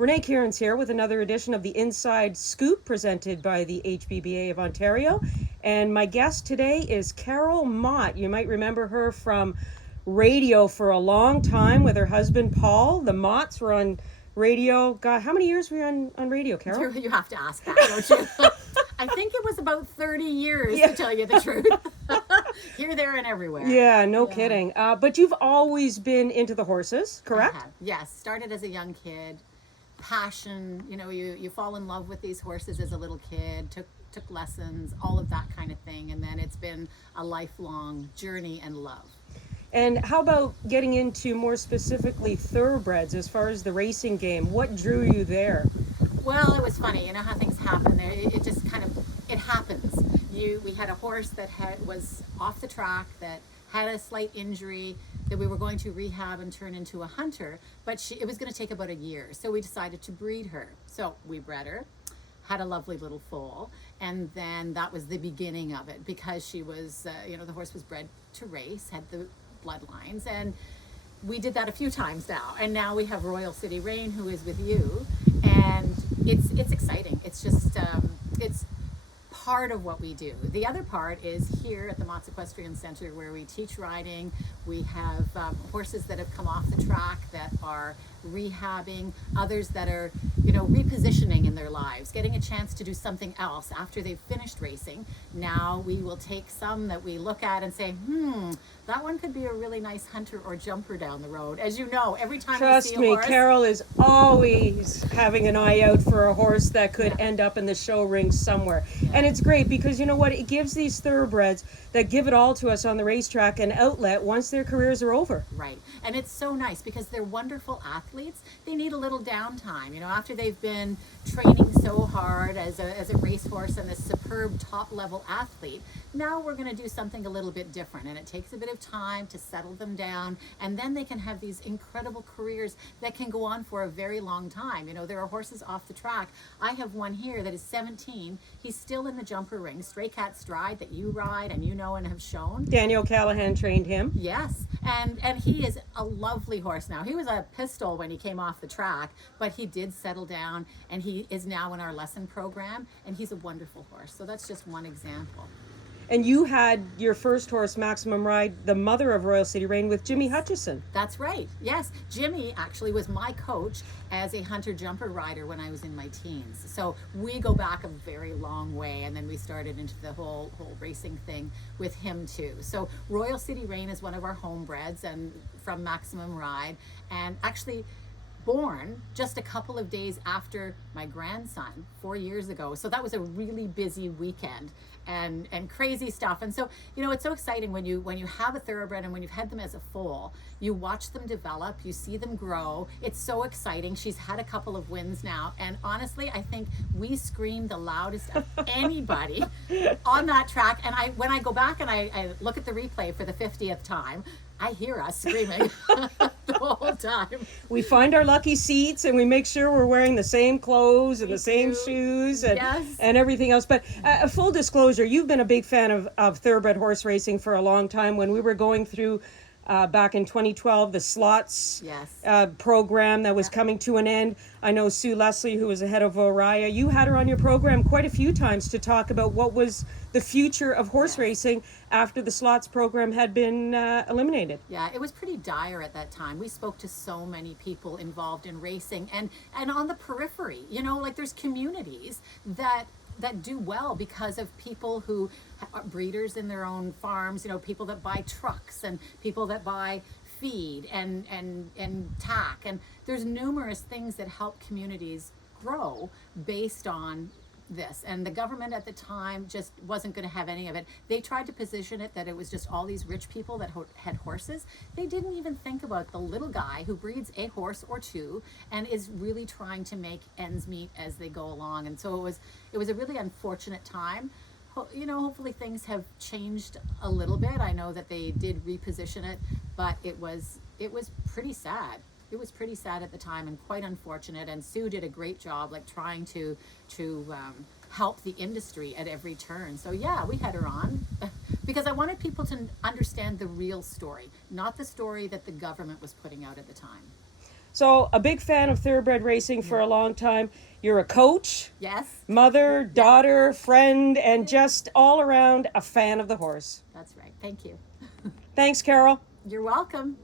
Renee Kierans here with another edition of the Inside Scoop presented by the HBBA of Ontario. And my guest today is Carol Mott. You might remember her from radio for a long time with her husband Paul. The Motts were on radio. God, how many years were you on radio, Carol? You have to ask that, don't you? I think it was about 30 years, to tell you the truth. Here, there, and everywhere. Yeah, no kidding. But you've always been into the horses, correct? I have. Yes, started as a young kid. Passion, you fall in love with these horses as a little kid, took lessons, all of that kind of thing. And then it's been a lifelong journey and love. And how about getting into more specifically thoroughbreds as far as the racing game? What drew you there? Well, it was funny. You know how things happen there. It just it happens. We had a horse that was off the track, that had a slight injury, that we were going to rehab and turn into a hunter, but it was going to take about a year. So we decided to breed her. So we bred her, had a lovely little foal, and then that was the beginning of it, because she was, the horse was bred to race, had the bloodlines, and we did that a few times now. And now we have Royal City Rain, who is with you, and it's exciting. It's just, it's part of what we do. The other part is here at the Mott Equestrian Center, where we teach riding. We have horses that have come off the track that are rehabbing, others that are, repositioning in their lives, getting a chance to do something else after they've finished racing. Now we will take some that we look at and say, that one could be a really nice hunter or jumper down the road. As you know, every time we see a horse... Trust me, Carol is always having an eye out for a horse that could end up in the show ring somewhere. Yeah. And it's great because you know what? It gives these thoroughbreds that give it all to us on the racetrack an outlet once their careers are over. Right. And it's so nice because they're wonderful athletes. They need a little downtime. After they've been training so hard as a racehorse and a superb top-level athlete, now we're going to do something a little bit different. And it takes a bit of time to settle them down. And then they can have these incredible careers that can go on for a very long time. There are horses off the track. I have one here that is 17. He's still in the jumper ring, Stray Cat Stride, that you ride and and have shown. Daniel Callahan trained him. Yes. And he is a lovely horse now. He was a pistol when he came off the track, but he did settle down, and he is now in our lesson program, and he's a wonderful horse. So that's just one example. And you had your first horse, Maximum Ride, the mother of Royal City Rain, with Jimmy Hutchison. That's right. Yes. Jimmy actually was my coach as a hunter-jumper rider when I was in my teens. So we go back a very long way, and then we started into the whole racing thing with him too. So Royal City Rain is one of our homebreds and from Maximum Ride, and actually born just a couple of days after my grandson 4 years ago. So that was a really busy weekend and crazy stuff. And so, it's so exciting when you have a thoroughbred and when you've had them as a foal, you watch them develop, you see them grow. It's so exciting. She's had a couple of wins now. And honestly, I think we scream the loudest of anybody on that track. And when I go back and I look at the replay for the 50th time, I hear us screaming the whole time. We find our lucky seats and we make sure we're wearing the same clothes and the same shoes and everything else. But full disclosure, you've been a big fan of thoroughbred horse racing for a long time. When we were going through back in 2012, the slots program that was coming to an end. I know Sue Leslie, who was the head of Oriya, you had her on your program quite a few times to talk about what was the future of horse racing after the slots program had been eliminated. Yeah, it was pretty dire at that time. We spoke to so many people involved in racing and on the periphery, there's communities that do well because of people who are breeders in their own farms, people that buy trucks and people that buy feed and tack. And there's numerous things that help communities grow based on this. And the government at the time just wasn't going to have any of it. They tried to position it that it was just all these rich people that had horses. They didn't even think about the little guy who breeds a horse or two and is really trying to make ends meet as they go along. And so it was a really unfortunate time. Hopefully things have changed a little bit. I know that they did reposition it, but it was pretty sad. It was pretty sad at the time and quite unfortunate. And Sue did a great job, trying to help the industry at every turn. So yeah, we had her on because I wanted people to understand the real story, not the story that the government was putting out at the time. So a big fan of thoroughbred racing for a long time. You're a coach, Yes, mother, daughter, friend, and just all around a fan of the horse. that's right. Thank you. Thanks, Carol. You're welcome.